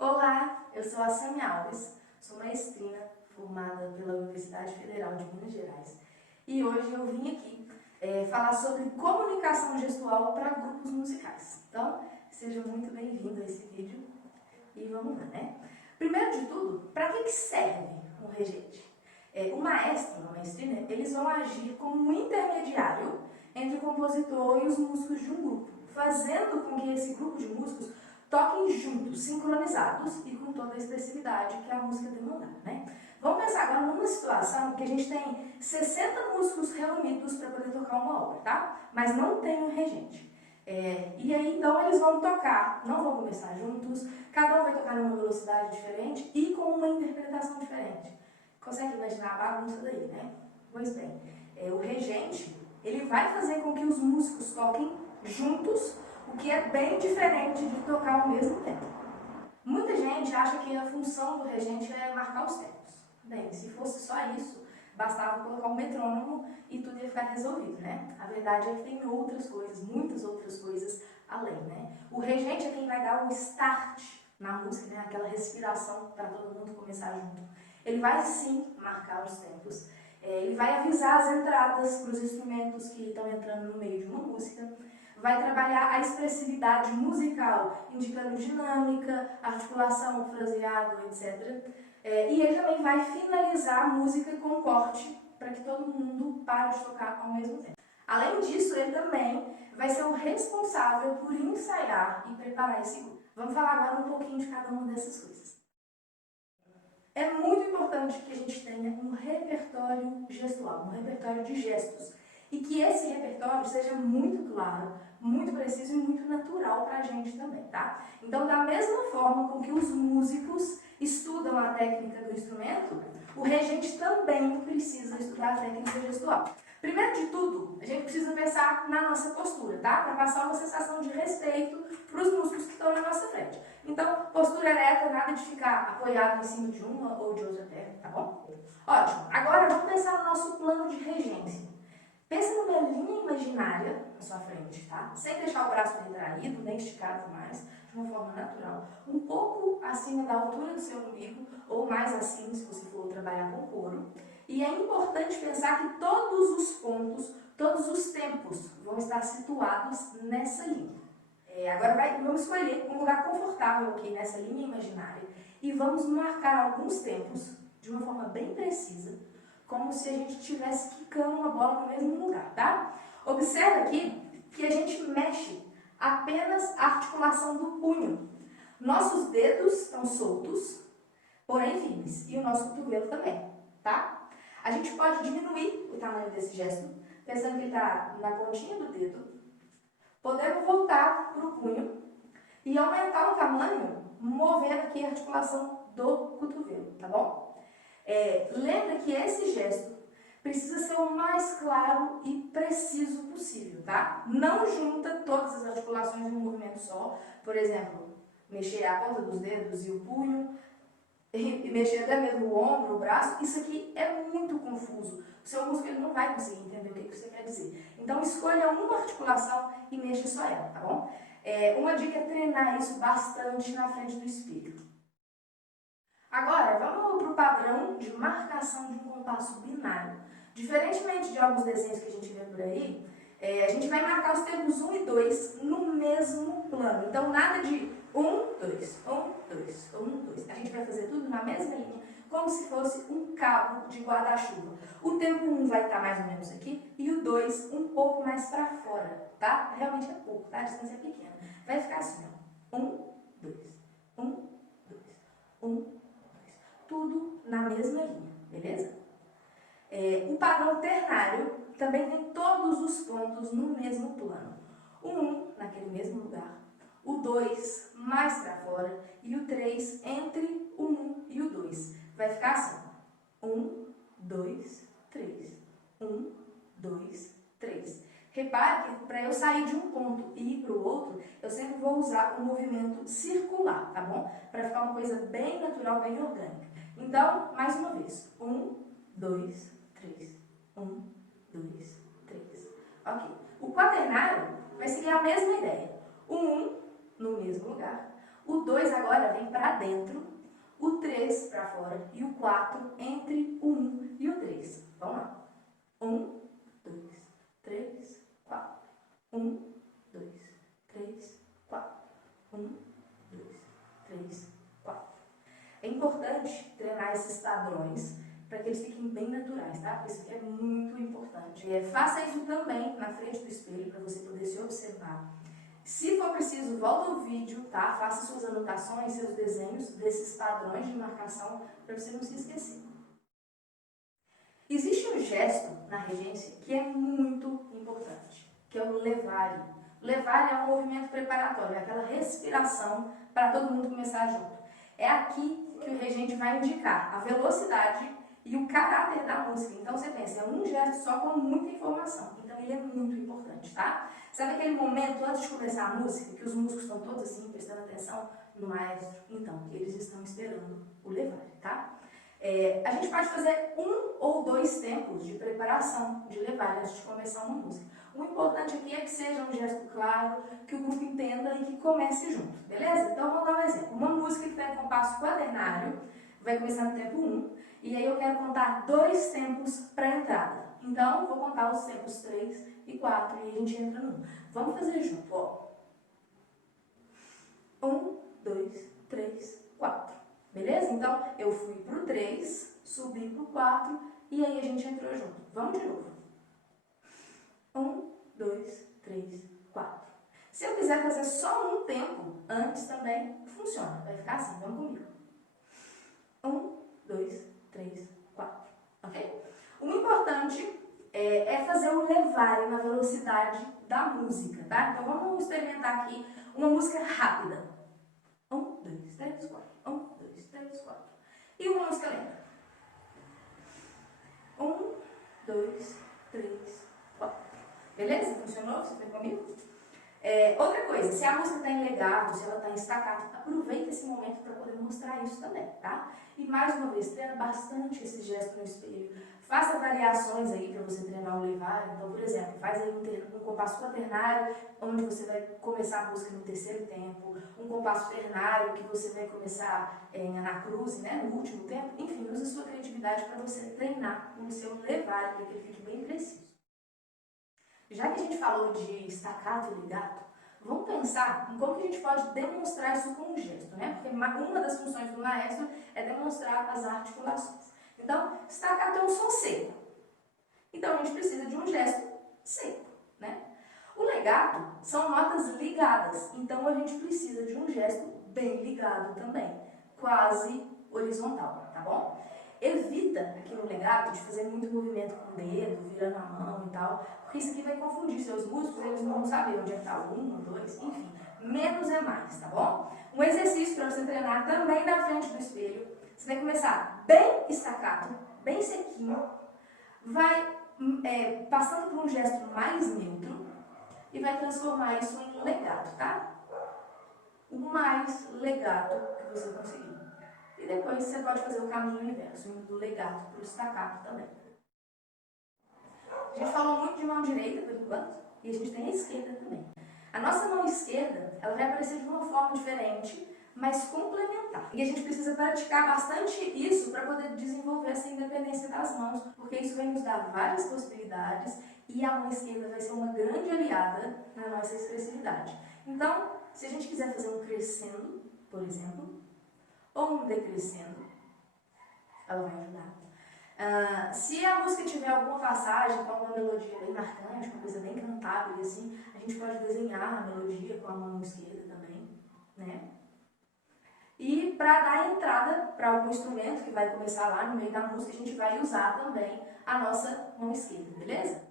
Olá, eu sou a Sami Alves, sou maestrina formada pela Universidade Federal de Minas Gerais e hoje eu vim aqui falar sobre comunicação gestual para grupos musicais. Então, seja muito bem-vindo a esse vídeo e vamos lá, né? Primeiro de tudo, para que serve um regente? O maestro, a maestrina, eles vão agir como um intermediário entre o compositor e os músicos de um grupo, fazendo com que esse grupo de músicos toquem juntos, sincronizados e com toda a expressividade que a música demanda, né? Vamos pensar agora numa situação que a gente tem 60 músicos reunidos para poder tocar uma obra, tá? Mas não tem um regente. E aí, então, eles vão tocar, não vão começar juntos, cada um vai tocar numa velocidade diferente e com uma interpretação diferente. Consegue imaginar a bagunça daí, né? Pois bem, o regente, ele vai fazer com que os músicos toquem juntos, o que é bem diferente de tocar ao mesmo tempo. Muita gente acha que a função do regente é marcar os tempos. Bem, se fosse só isso, bastava colocar um metrônomo e tudo ia ficar resolvido, né? A verdade é que tem outras coisas, muitas outras coisas além, né? O regente é quem vai dar o start na música, né? Aquela respiração para todo mundo começar junto. Ele vai sim marcar os tempos. Ele vai avisar as entradas para os instrumentos que estão entrando no meio de uma música. Vai trabalhar a expressividade musical, indicando dinâmica, articulação, fraseado, etc. E ele também vai finalizar a música com corte, para que todo mundo pare de tocar ao mesmo tempo. Além disso, ele também vai ser o responsável por ensaiar e preparar esse grupo. Vamos falar agora um pouquinho de cada uma dessas coisas. É muito importante que a gente tenha um repertório gestual, um repertório de gestos. E que esse repertório seja muito claro, muito preciso e muito natural para a gente também, tá? Então, da mesma forma com que os músicos estudam a técnica do instrumento, o regente também precisa estudar a técnica gestual. Primeiro de tudo, a gente precisa pensar na nossa postura, tá? Para passar uma sensação de respeito para os músicos que estão na nossa frente. Então, postura ereta, nada de ficar apoiado em cima de uma ou de outra perna, tá bom? Ótimo. Agora, vamos pensar no nosso plano de regência. Pensa numa linha imaginária na sua frente, tá? Sem deixar o braço retraído, nem esticado demais, de uma forma natural. Um pouco acima da altura do seu umbigo, ou mais acima se você for trabalhar com couro. E é importante pensar que todos os pontos, todos os tempos vão estar situados nessa linha. Agora vamos escolher um lugar confortável aqui nessa linha imaginária e vamos marcar alguns tempos de uma forma bem precisa, como se a gente estivesse quicando uma bola no mesmo lugar, tá? Observa aqui que a gente mexe apenas a articulação do punho. Nossos dedos estão soltos, porém firmes, e o nosso cotovelo também, tá? A gente pode diminuir o tamanho desse gesto, pensando que ele está na pontinha do dedo. Podemos voltar para o punho e aumentar o tamanho, movendo aqui a articulação do cotovelo, tá bom? Lembra que esse gesto precisa ser o mais claro e preciso possível, tá? Não junta todas as articulações em um movimento só. Por exemplo, mexer a ponta dos dedos e o punho, e mexer até mesmo o ombro, o braço. Isso aqui é muito confuso. O seu músculo ele não vai conseguir entender o que você quer dizer. Então, escolha uma articulação e mexa só ela, tá bom? Uma dica é treinar isso bastante na frente do espelho. Agora, vamos para o padrão de marcação de um compasso binário. Diferentemente de alguns desenhos que a gente vê por aí, a gente vai marcar os tempos 1 e 2 no mesmo plano. Então, nada de 1, 2, 1, 2, 1, 2. A gente vai fazer tudo na mesma linha, como se fosse um cabo de guarda-chuva. O tempo 1 vai estar mais ou menos aqui e o 2 um pouco mais para fora, tá? Realmente é pouco, tá? A distância é pequena. Vai ficar assim, ó. 1, 2, 1, 2, 1, tudo na mesma linha, beleza? O padrão ternário também tem todos os pontos no mesmo plano. O 1 naquele mesmo lugar, o 2 mais para fora e o 3 entre o 1 e o 2. Vai ficar assim, 1, 2, 3, 1, 2, 3. Repare que para eu sair de um ponto e ir para o outro, eu sempre vou usar o movimento circular, tá bom? Para ficar uma coisa bem natural, bem orgânica. Então, mais uma vez. 1, 2, 3. 1, 2, 3. Ok. O quaternário vai seguir a mesma ideia. O 1 no mesmo lugar. O 2 agora vem para dentro, o 3 para fora e o 4 entre o 1 e o 3. Vamos lá. 1, 2, 3, 4. 1, 2, 3, 4. 1, 2, 3, 4. É importante treinar esses padrões para que eles fiquem bem naturais, tá? Isso aqui é muito importante. Faça isso também na frente do espelho para você poder se observar. Se for preciso, volta o vídeo, tá? Faça suas anotações, seus desenhos desses padrões de marcação para você não se esquecer. Existe um gesto na regência que é muito importante, que é o levare. Levare é um movimento preparatório, é aquela respiração para todo mundo começar junto. É aqui que o regente vai indicar a velocidade e o caráter da música. Então você pensa, é um gesto só com muita informação. Então ele é muito importante, tá? Sabe aquele momento antes de começar a música, que os músicos estão todos assim, prestando atenção no maestro? Então, eles estão esperando o levare, tá? A gente pode fazer 1 ou 2 tempos de preparação de levare antes de começar uma música. O importante aqui é que seja um gesto claro, que o grupo entenda e que comece junto, beleza? Então vamos dar um exemplo. Uma música que está em compasso quaternário, vai começar no tempo 1, e aí eu quero contar 2 tempos para a entrada. Então, vou contar os tempos 3 e 4 e a gente entra no 1. Vamos fazer junto, ó. 1, 2, 3, 4. Beleza? Então, eu fui pro 3, subi pro 4 e aí a gente entrou junto. Vamos de novo. 1, 2, 3, 4. Se eu quiser fazer só um tempo antes também, funciona. Vai ficar assim, vamos comigo. 1, 2, 3, 4. Ok? O importante é fazer um levare na velocidade da música, tá? Então vamos experimentar aqui uma música rápida. 1, 2, 3, 4. 1, 2, 3, 4. E uma música lenta. 1, 2, 3, 4. Beleza? Funcionou? Você foi comigo? Outra coisa, se a música está em legato, se ela está em staccato, aproveita esse momento para poder mostrar isso também, tá? E mais uma vez, treina bastante esse gesto no espelho. Faça variações aí para você treinar o levare. Então, por exemplo, faz aí um compasso quaternário, onde você vai começar a música no terceiro tempo, um compasso ternário, que você vai começar em anacruze, né, no último tempo. Enfim, use a sua criatividade para você treinar o seu levare, para que ele fique bem preciso. Já que a gente falou de staccato e legato, vamos pensar em como que a gente pode demonstrar isso com um gesto, né? Porque uma das funções do maestro é demonstrar as articulações. Então, staccato é um som seco. Então, a gente precisa de um gesto seco, né? O legato são notas ligadas. Então, a gente precisa de um gesto bem ligado também, quase horizontal, tá bom? Evita aqui no legato de fazer muito movimento com o dedo, virando a mão e tal, porque isso aqui vai confundir seus músicos, eles não vão saber onde é que está um ou dois, enfim. Menos é mais, tá bom? Um exercício para você treinar também na frente do espelho. Você vai começar bem staccato, bem sequinho, vai passando por um gesto mais neutro e vai transformar isso em legato, tá? O mais legato que você conseguir. E depois você pode fazer o caminho inverso, indo do legato para o staccato também. A gente falou muito de mão direita por enquanto, e a gente tem a esquerda também. A nossa mão esquerda, ela vai aparecer de uma forma diferente, mas complementar. E a gente precisa praticar bastante isso para poder desenvolver essa independência das mãos, porque isso vai nos dar várias possibilidades e a mão esquerda vai ser uma grande aliada na nossa expressividade. Então, se a gente quiser fazer um crescendo, por exemplo, ou um decrescendo, ela vai ajudar. Se a música tiver alguma passagem com uma melodia bem marcante, uma coisa bem cantável, assim, a gente pode desenhar a melodia com a mão esquerda também, né? E para dar entrada para algum instrumento que vai começar lá no meio da música, a gente vai usar também a nossa mão esquerda, beleza?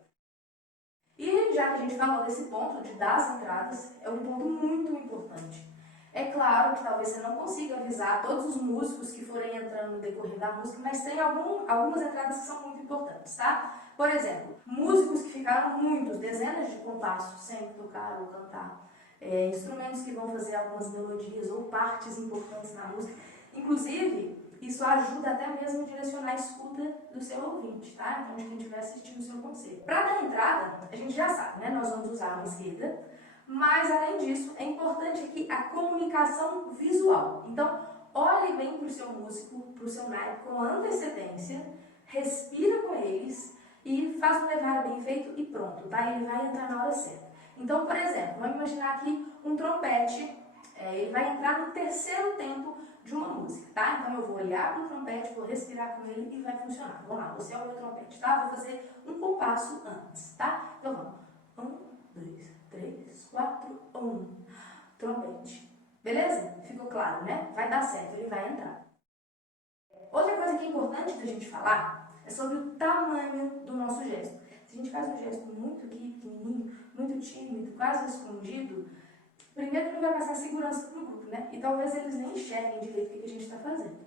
E já que a gente falou desse ponto de dar as entradas, é um ponto muito importante. É claro que talvez você não consiga avisar todos os músicos que forem entrando no decorrer da música, mas tem algumas entradas que são muito importantes, tá? Por exemplo, músicos que ficaram muitos, dezenas de compassos sem tocar ou cantar, instrumentos que vão fazer algumas melodias ou partes importantes na música. Inclusive, isso ajuda até mesmo a direcionar a escuta do seu ouvinte, tá? Então, de quem estiver assistindo o seu conselho. Para dar entrada, a gente já sabe, né? Nós vamos usar a mão esquerda, Mas, além disso, é importante aqui a comunicação visual. Então, olhe bem para o seu músico, para o seu naipe com antecedência, respira com eles e faz o levar bem feito e pronto, tá? Ele vai entrar na hora certa. Então, por exemplo, vamos imaginar aqui um trompete, ele vai entrar no terceiro tempo de uma música, tá? Então eu vou olhar para o trompete, vou respirar com ele e vai funcionar. Vamos lá, você olha o trompete, tá? Vou fazer um compasso antes, tá? Então vamos. 1, 2, 3, 4, 1. Trompete. Beleza? Ficou claro, né? Vai dar certo, ele vai entrar. Outra coisa que é importante da gente falar é sobre o tamanho do nosso gesto. Se a gente faz um gesto muito aqui, pequenininho, muito tímido, quase escondido, primeiro que não vai passar segurança para o grupo, né? E talvez eles nem enxerguem direito o que a gente está fazendo.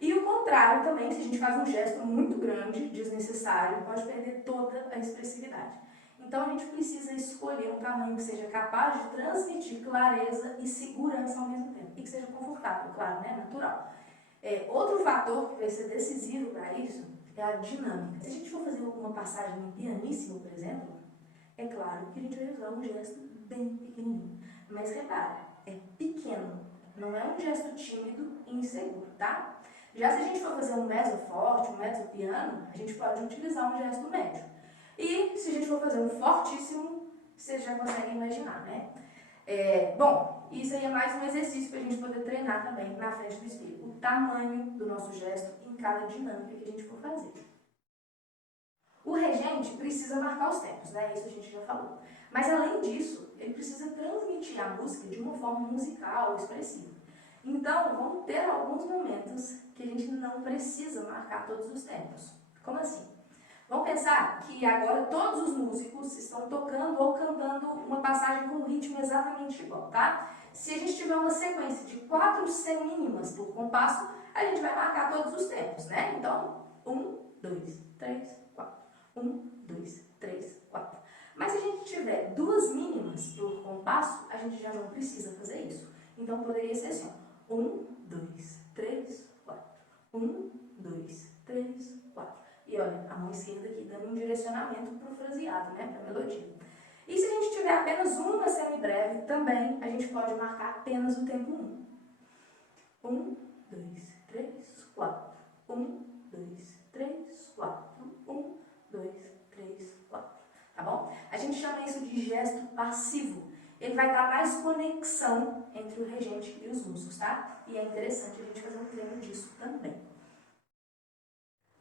E o contrário também, se a gente faz um gesto muito grande, desnecessário, pode perder toda a expressividade. Então a gente precisa escolher um tamanho que seja capaz de transmitir clareza e segurança ao mesmo tempo. E que seja confortável, claro, né? Natural. Outro fator que vai ser decisivo para isso é a dinâmica. Se a gente for fazer alguma passagem em pianíssimo, por exemplo, é claro que a gente vai usar um gesto bem pequenininho. Mas repare, é pequeno, não é um gesto tímido e inseguro, tá? Já se a gente for fazer um mezzo forte, um mezzo piano, a gente pode utilizar um gesto médio. E se a gente for fazer um fortíssimo, vocês já conseguem imaginar, né? Bom, isso aí é mais um exercício para a gente poder treinar também na frente do espelho. O tamanho do nosso gesto em cada dinâmica que a gente for fazer. O regente precisa marcar os tempos, né? Isso a gente já falou. Mas além disso, ele precisa transmitir a música de uma forma musical, expressiva. Então, vão ter alguns momentos que a gente não precisa marcar todos os tempos. Como assim? Vamos pensar que agora todos os músicos estão tocando ou cantando uma passagem com um ritmo exatamente igual, tá? Se a gente tiver uma sequência de 4 semínimas por compasso, a gente vai marcar todos os tempos, né? Então, 1, 2, 3, 4. 1, 2, 3, 4. Mas se a gente tiver 2 mínimas por compasso, a gente já não precisa fazer isso. Então, poderia ser assim, ó. 1, 2, 3, 4. 1, 2, 3, 4. E olha, a mão esquerda aqui dando um direcionamento para o fraseado, né? Para a melodia. E se a gente tiver apenas uma semibreve, também a gente pode marcar apenas o tempo 1. 1, 2, 3, 4. 1, 2, 3, 4. 1, 2, 3, 4. Tá bom? A gente chama isso de gesto passivo. Ele vai dar mais conexão entre o regente e os músicos, tá? E é interessante a gente fazer um treino disso também.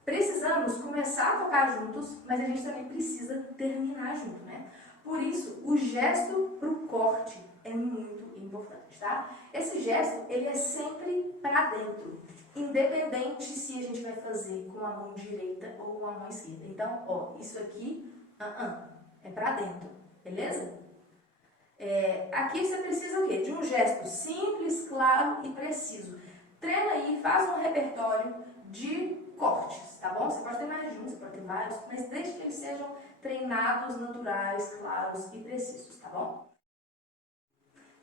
Precisamos começar a tocar juntos, mas a gente também precisa terminar junto, né? Por isso, o gesto para o corte é muito importante, tá? Esse gesto, ele é sempre para dentro, independente se a gente vai fazer com a mão direita ou com a mão esquerda. Então, ó, isso aqui, é para dentro, beleza? Aqui você precisa o quê? De um gesto simples, claro e preciso. Treina aí, faz um repertório de cortes, tá bom? Você pode ter mais de um, você pode ter vários, mas desde que eles sejam treinados, naturais, claros e precisos, tá bom?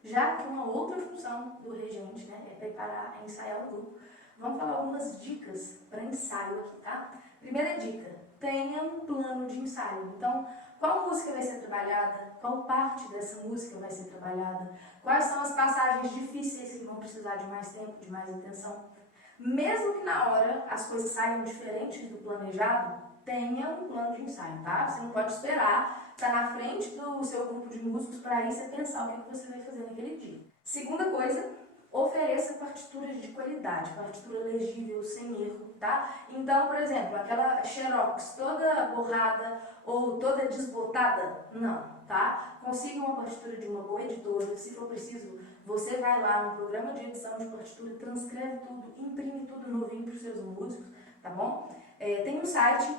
Já que uma outra função do regente, né, é preparar e ensaiar o grupo, vamos falar algumas dicas para ensaio aqui, tá? Primeira dica, tenha um plano de ensaio. Então, qual música vai ser trabalhada? Qual parte dessa música vai ser trabalhada? Quais são as passagens difíceis que vão precisar de mais tempo, de mais atenção? Mesmo que na hora as coisas saiam diferentes do planejado, tenha um plano de ensaio, tá? Você não pode esperar estar na frente do seu grupo de músicos para aí você pensar o que você vai fazer naquele dia. Segunda coisa, ofereça partituras de qualidade, partitura legível, sem erro, tá? Então, por exemplo, aquela xerox toda borrada ou toda desbotada, não, tá? Consiga uma partitura de uma boa editora, se for preciso, você vai lá no programa de edição de partitura, transcreve tudo, imprime tudo novinho para os seus músicos, tá bom? Tem um site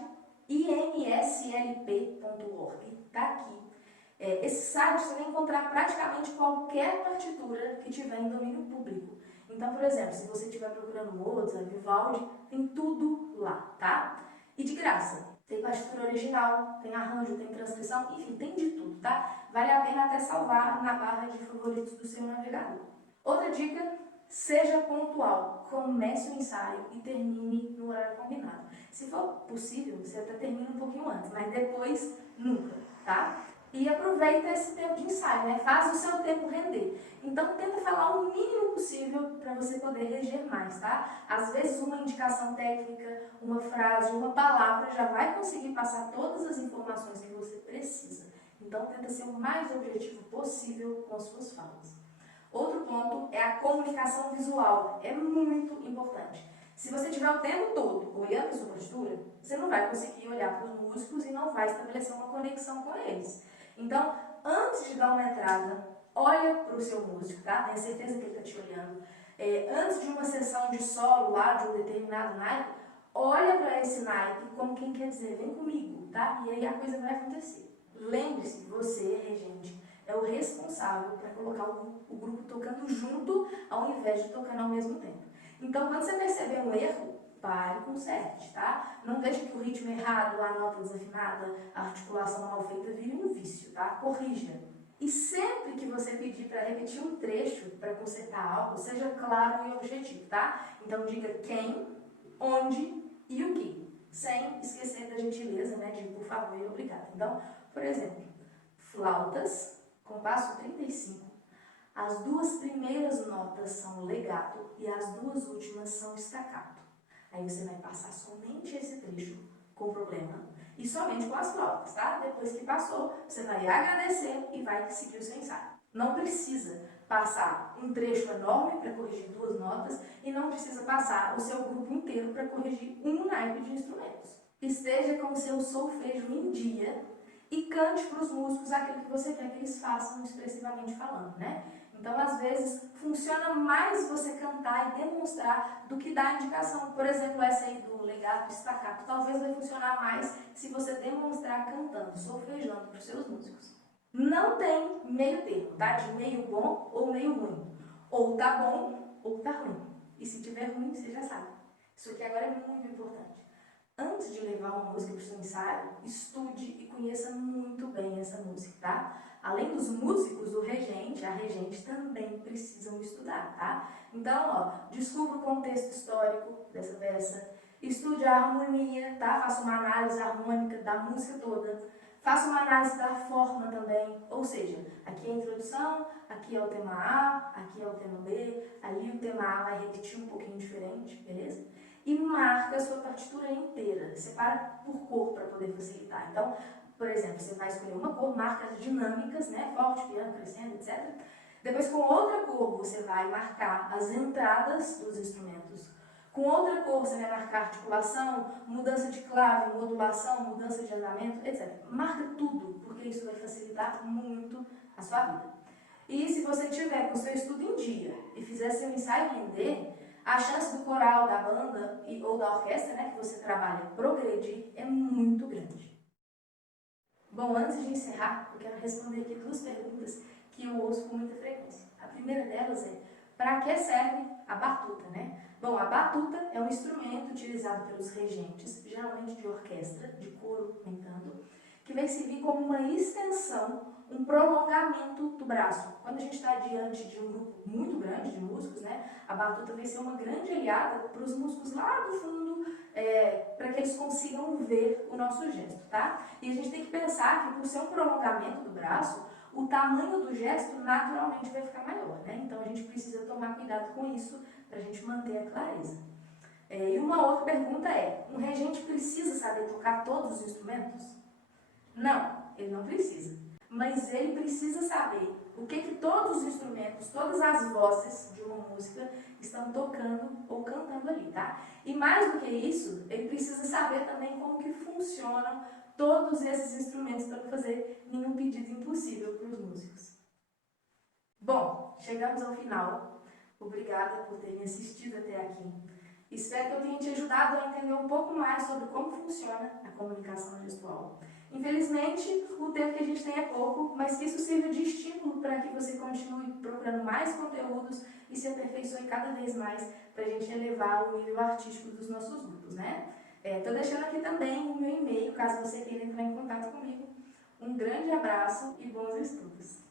imslp.org, tá aqui. Esse site você vai encontrar praticamente qualquer partitura que tiver em domínio público. Então, por exemplo, se você estiver procurando Mozart, Vivaldi, tem tudo lá, tá? E de graça. Tem partitura original, tem arranjo, tem transcrição, enfim, tem de tudo, tá? Vale a pena até salvar na barra de favoritos do seu navegador. Outra dica, seja pontual. Comece o ensaio e termine no horário combinado. Se for possível, você até termina um pouquinho antes, mas depois, nunca, tá? e aproveita esse tempo de ensaio, né? Faz o seu tempo render. Então, tenta falar o mínimo possível para você poder reger mais, tá? Às vezes, uma indicação técnica, uma frase, uma palavra já vai conseguir passar todas as informações que você precisa. Então, tenta ser o mais objetivo possível com as suas falas. Outro ponto é a comunicação visual. É muito importante. Se você tiver o tempo todo olhando para a sua postura, você não vai conseguir olhar para os músicos e não vai estabelecer uma conexão com eles. Então, antes de dar uma entrada, olha para o seu músico, tá? Tenha certeza que ele está te olhando. Antes de uma sessão de solo lá, de um determinado naipe, olha para esse naipe como quem quer dizer, vem comigo, tá? E aí a coisa vai acontecer. Lembre-se, você, regente, é o responsável para colocar o grupo tocando junto, ao invés de tocando ao mesmo tempo. Então, quando você perceber um erro, pare, conserte, tá? Não deixe que o ritmo errado, a nota desafinada, a articulação mal feita vire um vício, tá? Corrija. E sempre que você pedir para repetir um trecho, para consertar algo, seja claro e objetivo, tá? Então, diga quem, onde e o que, sem esquecer da gentileza, né, de por favor e obrigado. Então, por exemplo, flautas, compasso 35, as duas primeiras notas são legato e as duas últimas são staccato. Aí você vai passar somente esse trecho com problema e somente com as flautas, tá? Depois que passou, você vai agradecer e vai seguir o seu ensaio. Não precisa passar um trecho enorme para corrigir duas notas e não precisa passar o seu grupo inteiro para corrigir um naipe de instrumentos. Esteja com o seu solfejo em dia e cante para os músicos aquilo que você quer que eles façam expressivamente falando, né? Então, às vezes, funciona mais você cantar e demonstrar do que dar indicação. Por exemplo, essa aí do legato e staccato, talvez vai funcionar mais se você demonstrar cantando, solfejando para os seus músicos. Não tem meio termo, tá? De meio bom ou meio ruim. Ou tá bom ou tá ruim. E se tiver ruim, você já sabe. Isso aqui agora é muito importante. Antes de levar uma música para o seu ensaio, estude e conheça muito bem essa música, tá? Além dos músicos, o regente, a regente também precisam estudar, tá? Então, ó, descubra o contexto histórico dessa peça, estude a harmonia, tá? Faça uma análise harmônica da música toda, faça uma análise da forma também, ou seja, aqui é a introdução, aqui é o tema A, aqui é o tema B, ali o tema A vai repetir um pouquinho diferente, beleza? E marca a sua partitura inteira, separa por cor para poder facilitar. Então, por exemplo, você vai escolher uma cor, marca as dinâmicas, né? Forte, piano, crescendo, etc. Depois, com outra cor, você vai marcar as entradas dos instrumentos. Com outra cor, você vai marcar articulação, mudança de clave, modulação, mudança de andamento, etc. Marca tudo, porque isso vai facilitar muito a sua vida. E se você tiver com o seu estudo em dia e fizer seu ensaio render, a chance do coral, da banda ou da orquestra, né, que você trabalha, progredir é muito grande. Bom, antes de encerrar, eu quero responder aqui duas perguntas que eu ouço com muita frequência. A primeira delas é, para que serve a batuta, né? Bom, a batuta é um instrumento utilizado pelos regentes, geralmente de orquestra, de coro cantando, que vai servir como uma extensão, um prolongamento do braço. Quando a gente está diante de um grupo muito grande de músicos, né, a batuta vai ser uma grande aliada para os músicos lá do fundo, para que eles consigam ver o nosso gesto, tá? E a gente tem que pensar que, por ser um prolongamento do braço, o tamanho do gesto naturalmente vai ficar maior, né? Então a gente precisa tomar cuidado com isso para a gente manter a clareza. E uma outra pergunta é, um regente precisa saber tocar todos os instrumentos? Não, ele não precisa. Mas ele precisa saber o que todos os instrumentos, todas as vozes de uma música estão tocando ou cantando ali, tá? E mais do que isso, ele precisa saber também como que funcionam todos esses instrumentos para não fazer nenhum pedido impossível para os músicos. Bom, chegamos ao final. Obrigada por terem assistido até aqui. Espero que eu tenha te ajudado a entender um pouco mais sobre como funciona a comunicação gestual. Infelizmente, o tempo que a gente tem é pouco, mas que isso sirva de estímulo para que você continue procurando mais conteúdos e se aperfeiçoe cada vez mais para a gente elevar o nível artístico dos nossos grupos, né? Estou deixando aqui também o meu e-mail, caso você queira entrar em contato comigo. Um grande abraço e bons estudos!